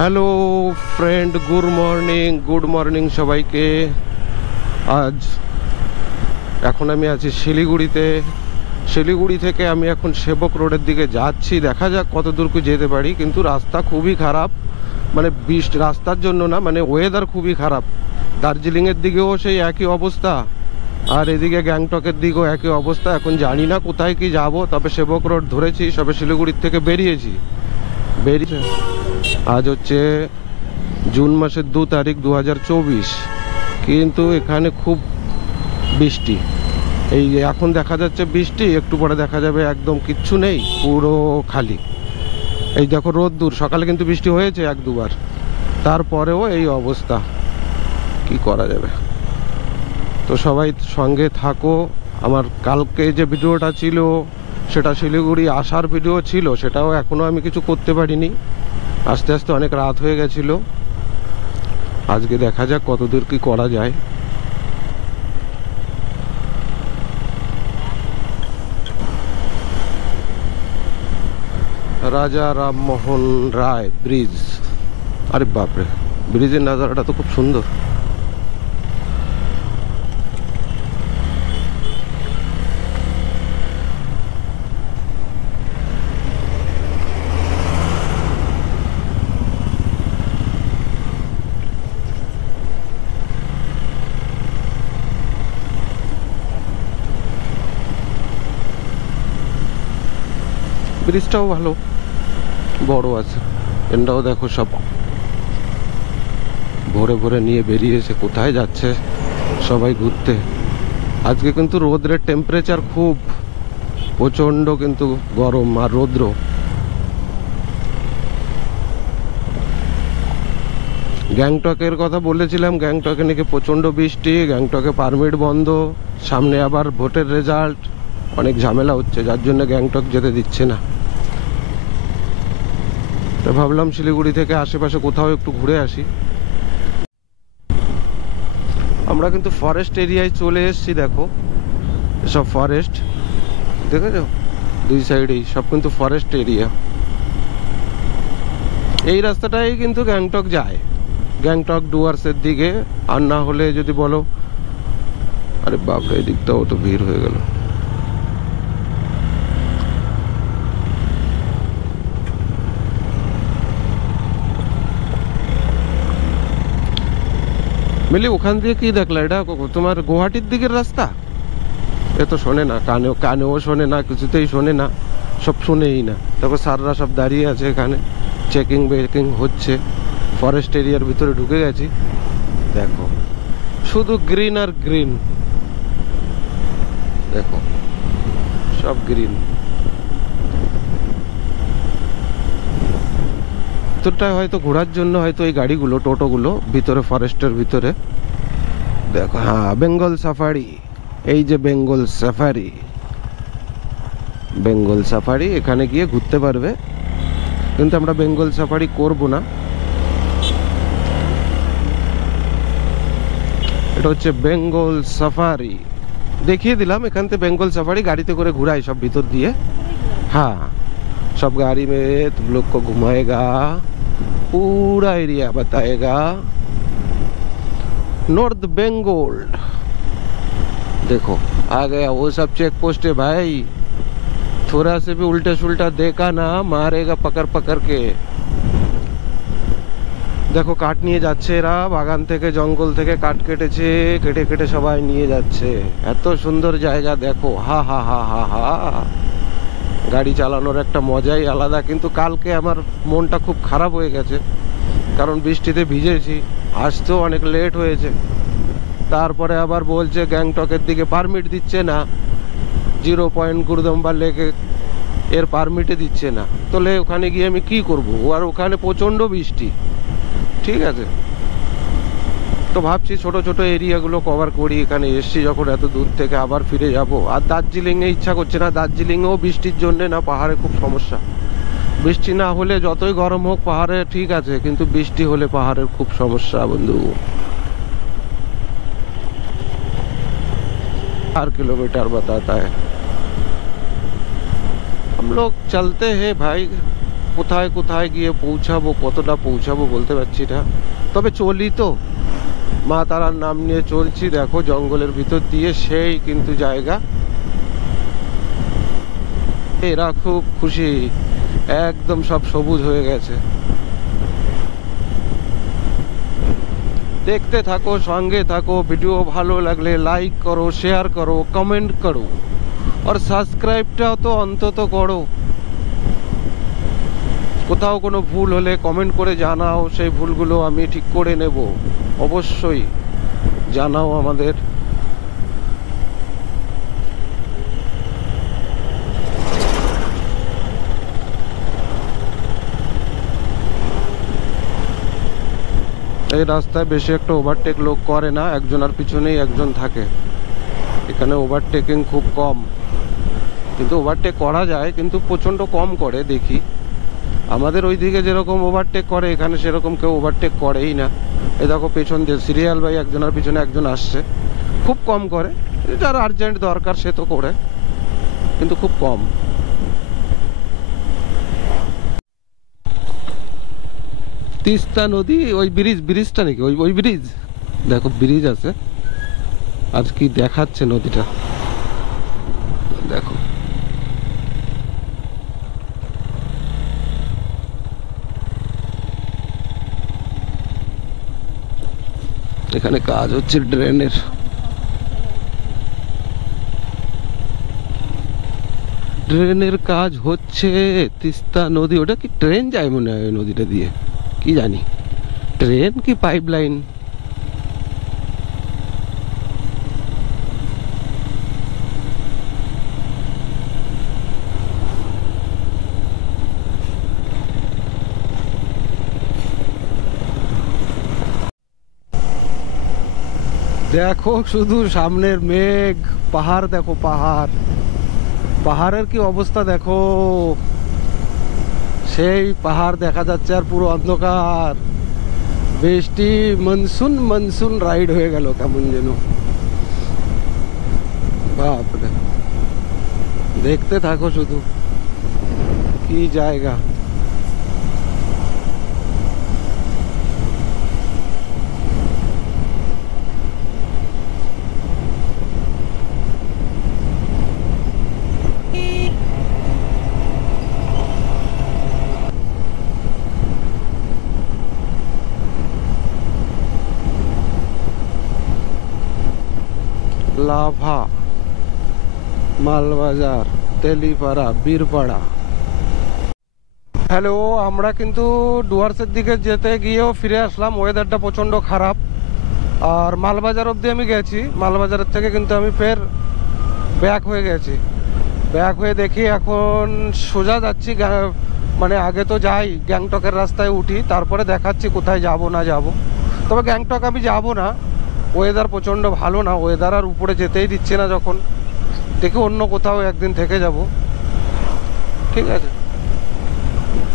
Hello friend, good morning সবাইকে। আজ এখন আমি আছি শিলিগুড়িতে। শিলিগুড়ি থেকে আমি এখন সেবক রোডের দিকে যাচ্ছি। দেখা যাক কত দূর কি যেতে পারি, কিন্তু রাস্তা খুবই খারাপ। মানে বৃষ্টি রাস্তার জন্য না, মানে ওয়েদার খুবই খারাপ। দার্জিলিংয়ের দিকেও সেই একই অবস্থা, আর এদিকে গ্যাংটকের দিকেও একই অবস্থা। এখন জানি না কোথায় কি যাব, তবে সেবক রোড ধরেছি, সবে শিলিগুড়ির থেকে বেরিয়েছি। আজ হচ্ছে জুন মাসের 2 তারিখ 2024, কিন্তু এখানে খুব বৃষ্টি। এই এখন দেখা যাচ্ছে বৃষ্টি, একটু পরে দেখা যাবে একদম কিচ্ছু নেই, পুরো খালি। এই দেখো রোদ্দুর, সকালে কিন্তু বৃষ্টি হয়েছে 1-2 বার, তারপরেও এই অবস্থা। কি করা যাবে? তো সবাই সঙ্গে থাকো। আমার কালকে যে ভিডিওটা ছিল সেটা শিলিগুড়ি আসার ভিডিও ছিল, সেটাও এখনও আমি কিছু করতে পারিনি। আস্তে আস্তে অনেক রাত হয়ে গেছিল। আজকে দেখা যাক কতদূর কি করা যায়। রাজা রামমোহন রায় ব্রিজ। আরে বাপরে, ব্রিজের নাজারাটা তো খুব সুন্দর। ব্রিজটাও ভালো, বড় আছে। এটাও দেখো, সব ভরে ভরে নিয়ে বেরিয়েছে। কোথায় যাচ্ছে সবাই ঘুরতে। আজকে কিন্তু রোদ্রের টেম্পারেচার খুব প্রচণ্ড, কিন্তু গরম আর রৌদ্র। গ্যাংটকের কথা বলেছিলাম, গ্যাংটকে নাকি প্রচণ্ড বৃষ্টি, গ্যাংটকে পারমিট বন্ধ, সামনে আবার ভোটের রেজাল্ট, অনেক ঝামেলা হচ্ছে, যার জন্য গ্যাংটক যেতে দিচ্ছে না। তো ভাবলাম শিলিগুড়ি থেকে আশেপাশে কোথাও একটু ঘুরে আসি। আমরা কিন্তু ফরেস্ট এরিয়ায় চলে এসেছি। দেখো সব ফরেস্ট, দেখেছো দুই সাইডেই সব কিন্তু ফরেস্ট এরিয়া। এই রাস্তাটাই কিন্তু গ্যাংটক যায়, গ্যাংটক ডুয়ার্সের দিকে। আর না হলে যদি বলো, আরে বাপরে, এই দিকটাও তো ভিড় হয়ে গেল। মিলি, ওখান দিয়ে কি দেখলা? এটা তোমার গুয়াহাটির দিকের রাস্তা। এ তো শোনে না, কানেও শোনে না, কিছুতেই শোনে না, সব শোনেই না। দেখো স্যাররা সব দাঁড়িয়ে আছে এখানে, চেকিং বেকিং হচ্ছে। ফরেস্ট এরিয়ার ভিতরে ঢুকে গেছি। দেখো শুধু গ্রিন আর গ্রিন, দেখো সব গ্রিন। ভিতরটায় হয়তো ঘোরার জন্য হয়তো এই গাড়িগুলো, টোটোগুলো ভিতরে, ফরেস্টের ভিতরে। দেখো, হ্যাঁ, বেঙ্গল সাফারি। এই যে বেঙ্গল সাফারি, বেঙ্গল সাফারি, এখানে গিয়ে ঘুরতে পারবে। কিন্তু আমরা বেঙ্গল সাফারি করব না। এটা হচ্ছে বেঙ্গল সাফারি, দেখিয়ে দিলাম। এখান থেকে বেঙ্গল সাফারি গাড়িতে করে ঘুরাই সব ভিতর দিয়ে। हाँ, सब गाड़ी में तुम लोग को घुमाएगा, पूरा एरिया बताएगा। नॉर्थ बंगाल देखो आ गया, वो सब चेक पोस्ट है भाई। थोड़ा से भी उल्टा सुल्टा देखा ना, मारेगा पकड़ पकड़ के। দেখো কাঠ নিয়ে যাচ্ছে এরা, বাগান থেকে জঙ্গল থেকে কাঠ কেটেছে, কেটে কেটে সবাই নিয়ে যাচ্ছে। এত সুন্দর জায়গা দেখো, হা হা হা হা হা। গাড়ি চালানোর একটা মজাই আলাদা। কিন্তু কালকে আমার মনটা খুব খারাপ হয়ে গেছে, কারণ বৃষ্টিতে ভিজেছি, আসতেও অনেক লেট হয়েছে। তারপরে আবার বলছে গ্যাংটকের দিকে পারমিট দিচ্ছে না, 0 পয়েন্ট গুরুদম্বার লেকে এর পারমিটে দিচ্ছে না। তাহলে ওখানে গিয়ে আমি কি করব? আর ওখানে প্রচণ্ড বৃষ্টি। ঠিক আছে, তো ভাবছি ছোট ছোট এরিয়াগুলো কভার করি। এখানে এসছি যখন এত দূর থেকে, আবার ফিরে যাব। আর দার্জিলিংয়ে ইচ্ছা করছে না, দার্জিলিংয়েও বৃষ্টির জন্য না, পাহাড়ে খুব সমস্যা। বৃষ্টি না হলে যতই গরম হোক পাহাড়ে ঠিক আছে, কিন্তু বৃষ্টি হলে পাহাড়ের খুব সমস্যা বন্ধু। 4 किलोमीटर बताता है। हम लोग चलते हैं भाई, কোথায় কোথায় গিয়ে পৌঁছাবো, কতটা পৌঁছাবো বলতে পারছি না, তবে চলি তো, মা তারার নাম নিয়ে চলছি। দেখো জঙ্গলের ভিতর দিয়ে সেই কিন্তু জায়গা, এরা খুব খুশি, একদম সব সবুজ হয়ে গেছে। দেখতে থাকো, সঙ্গে থাকো। ভিডিও ভালো লাগলে লাইক করো, শেয়ার করো, কমেন্ট করো, আর সাবস্ক্রাইবটাও তো অন্তত করো। কোথাও কোনো ভুল হলে কমেন্ট করে জানাও, সেই ভুলগুলো আমি ঠিক করে নেব। অবশ্যই জানাও আমাদের। এই রাস্তায় বেশি একটা ওভারটেক লোক করে না, একজনের পিছনেই একজন থাকে। এখানে ওভারটেকিং খুব কম, কিন্তু ওভারটেক করা যায়, কিন্তু প্রচণ্ড কম করে দেখি। আমাদের ওইদিকে যেরকম ওভারটেক করে, এখানে সেরকম কেউ ওভারটেক করেই না। এই দেখো পেছন দিয়ে সিরিয়াল বাই একজনের পিছনে একজন আসছে, খুব কম করে। যার আর্জেন্ট দরকার সে তো করে, কিন্তু খুব কম। তিস্তা নদী, ওই ব্রিজটা নাকি, ওই ব্রিজ, দেখো ব্রিজ আছে। আজ কি দেখাচ্ছে নদীটা, দেখো। এখানে কাজ হচ্ছে ড্রেনের কাজ হচ্ছে। তিস্তা নদী, ওটা কি ট্রেন যায় মনে হয় ওই নদীটা দিয়ে, কি জানি ট্রেন কি পাইপ লাইন। দেখো শুধু সামনের মেঘ, পাহাড় দেখো, পাহাড়, পাহাড়ের কি অবস্থা দেখো। সেই পাহাড় দেখা যাচ্ছে, আর পুরো অন্ধকার। বৃষ্টি, মনসুন রাইড হয়ে গেল কেমন যেন। বাপরে, দেখতে থাকো শুধু, কি জায়গা। লাভা, মালবাজার, তেলিপাড়া, বীরপাড়া। হ্যালো, আমরা কিন্তু ডুয়ার্সের দিকে যেতে গিয়েও ফিরে আসলাম। ওয়েদারটা প্রচণ্ড খারাপ। আর মালবাজার অবধি আমি গেছি, মালবাজারের থেকে কিন্তু আমি ফের ব্যাক হয়ে গেছি। ব্যাক হয়ে দেখি এখন সোজা যাচ্ছি, মানে আগে তো যাই গ্যাংটকের রাস্তায় উঠি, তারপরে দেখাচ্ছি কোথায় যাব না যাব। তবে গ্যাংটক আমি যাব না, ওয়েদার প্রচণ্ড ভালো না, ওয়েদার আর উপরে যেতেই দিচ্ছে না। যখন দেখি অন্য কোথাও একদিন থেকে যাব, ঠিক আছে।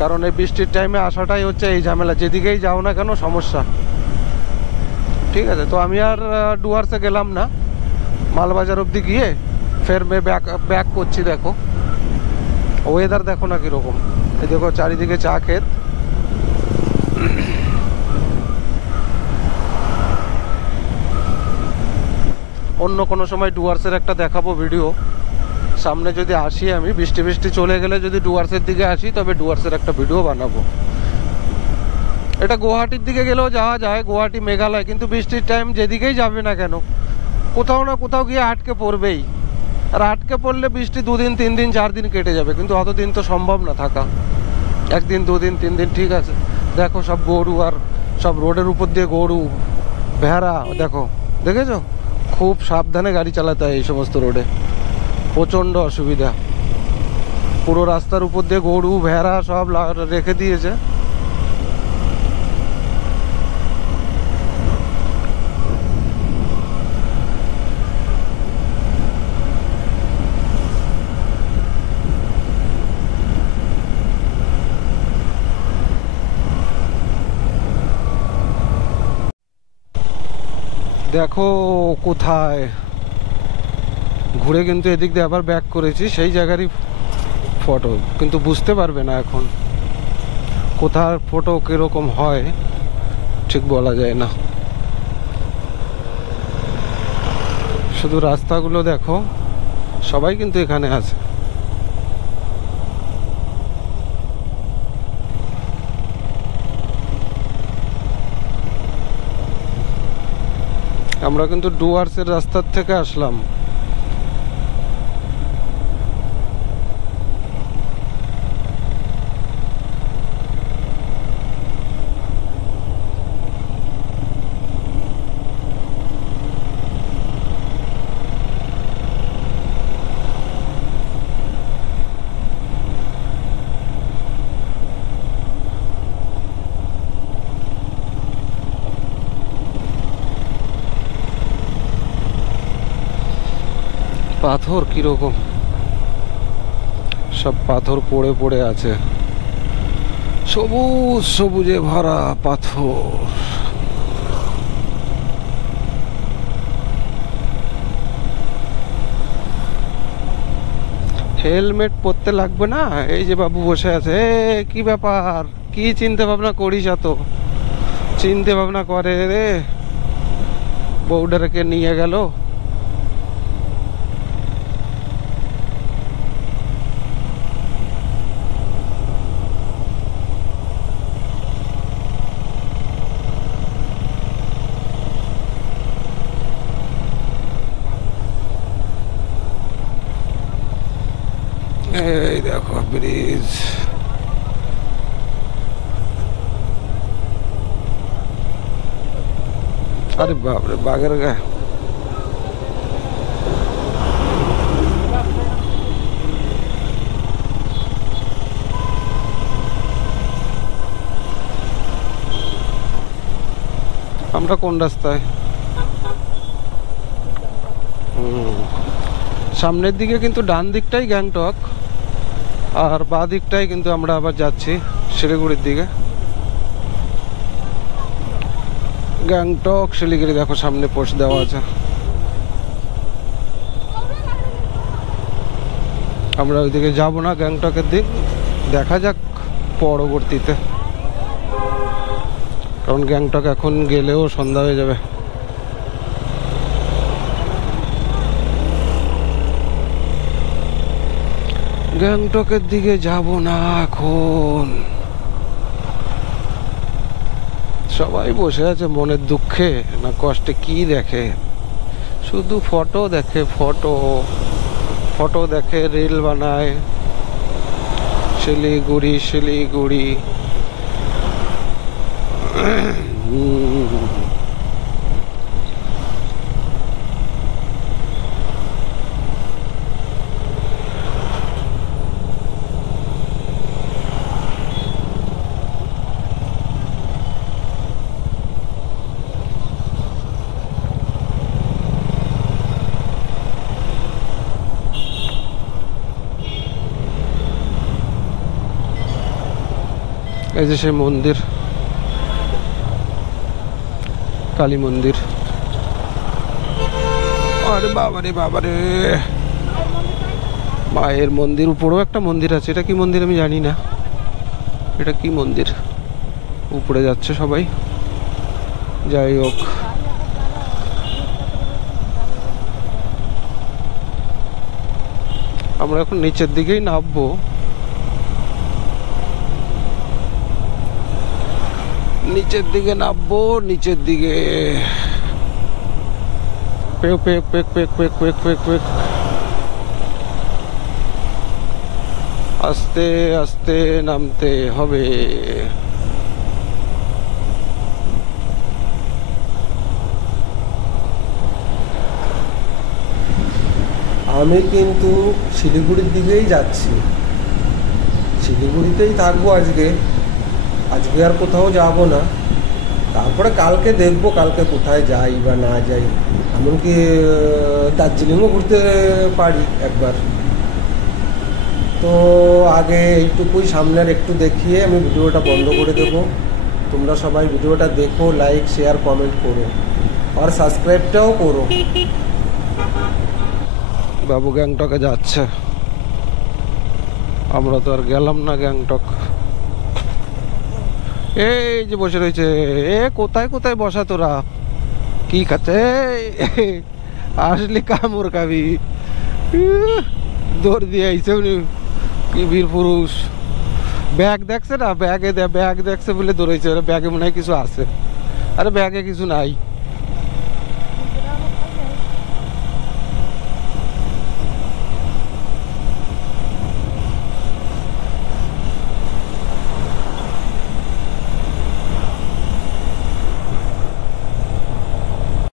কারণ এই বৃষ্টির টাইমে আসাটাই হচ্ছে এই ঝামেলা, যেদিকেই যাও না কেন সমস্যা, ঠিক আছে। তো আমি আর ডুয়ার্সে গেলাম না, মালবাজার অবধি গিয়ে ফের ব্যাক করছি। দেখো ওয়েদার দেখো না কীরকম, এই দেখো চারিদিকে চা ক্ষেত। অন্য কোনো সময় ডুয়ার্সের একটা দেখাবো ভিডিও, সামনে যদি আসি আমি, বৃষ্টি চলে গেলে যদি ডুয়ার্সের দিকে আসি, তবে ডুয়ার্সের একটা ভিডিও বানাবো। এটা গুয়াহাটির দিকে গেলেও যাওয়া যায়, গুয়াহাটি মেঘালয়, কিন্তু বৃষ্টির টাইম যেদিকেই যাবে না কেন কোথাও না কোথাও গিয়ে আটকে পড়বেই। আর আটকে পড়লে বৃষ্টি 2 দিন 3 দিন 4 দিন কেটে যাবে, কিন্তু অতদিন তো সম্ভব না থাকা। 1 দিন 2 দিন 3 দিন ঠিক আছে। দেখো সব গরু, আর সব রোডের উপর দিয়ে গরু, ভেড়া, দেখো দেখেছো। খুব সাবধানে গাড়ি চালাতে হয় এই সমস্ত রোডে, প্রচণ্ড অসুবিধা। পুরো রাস্তার উপর দিয়ে গরু ভেড়া সব রেখে দিয়েছে। দেখো কোথায় ঘুরে কিন্তু এদিক দিয়ে আবার ব্যাক করেছি, সেই জায়গারই ফটো, কিন্তু বুঝতে পারবে না এখন। কোথার ফটো কিরকম হয় ঠিক বলা যায় না। শুধু রাস্তাগুলো দেখো, সবাই কিন্তু এখানে আছে। আমরা কিন্তু ডুয়ার্সের রাস্তার থেকে আসলাম। পাথর কিরকম, সব পাথর পড়ে পড়ে আছে, সবুজ সবুজে ভরা পাথর। হেলমেট পরতে লাগবে না, এই যে বাবু বসে আছে। কি ব্যাপার, কি চিন্তা ভাবনা করিস? এত চিন্তা ভাবনা করে রে, বউডারকে নিয়ে গেল। এই দেখো ব্রিজ। আরে বাপরে, বাঘের গায়ে। আমরা কোন রাস্তায়? সামনের দিকে কিন্তু ডান দিকটাই গ্যাংটক, আর বাঁ দিকটাই কিন্তু আমরা আবার যাচ্ছি শিলিগুড়ির দিকে। গ্যাংটক শিলিগুড়ি দেখো, সামনে পোস্ট দেওয়া আছে। আমরা ওইদিকে যাবো না, গ্যাংটকের দিক দেখা যাক পরবর্তীতে, কারণ গ্যাংটক এখন গেলেও সন্ধ্যা হয়ে যাবে। গ্যাংটকের দিকে যাব না এখন। সবাই বসে আছে মনের দুঃখে না কষ্টে, কি দেখে? শুধু ফটো দেখে, ফটো ফটো দেখে, রিল বানায়। শিলিগুড়ি শিলিগুড়ি। এই যে সেই মন্দির, কালী মন্দির। আরে বাবারে বাবারে, মায়ের মন্দির। উপরেও একটা মন্দির আছে, এটা কি মন্দির আমি জানি না। এটা কি মন্দির? উপরে যাচ্ছে সবাই। যাই হোক, আমরা এখন নিচের দিকেই নামবো। নিচের দিকে নামবো, নিচের দিকে। পেক পেক পেক পেক পেক পেক পেক পেক। আস্তে আস্তে নামতে হবে। আমি কিন্তু শিলিগুড়ির দিকেই যাচ্ছি, শিলিগুড়িতেই থাকবো আজকে। আজকে আর কোথাও যাব না, তারপরে কালকে দেখবো কালকে কোথায় যাই বা না যাই। এমনকি দার্জিলিংও ঘুরতে পারি একবার। তো আগে এইটুকুই সামনের একটু দেখিয়ে আমি ভিডিওটা বন্ধ করে দেবো। তোমরা সবাই ভিডিওটা দেখো, লাইক শেয়ার কমেন্ট করো, আর সাবস্ক্রাইবটাও করো। বাবু গ্যাংটকে যাচ্ছে, আমরা তো আর গেলাম না গ্যাংটক। এই যে বসে রয়েছে, এ কোথায় কোথায় বসা তোরা, কি খাচ্ছে? আসলি কামড় খাবি। দৌড় দিয়ে আইছে উনি, কি বীর পুরুষ। ব্যাগ দেখছে না, ব্যাগে ব্যাগ দেখছে বলে দৌড়াইছে, ব্যাগে মনে হয় কিছু আছে। আরে ব্যাগে কিছু নাই।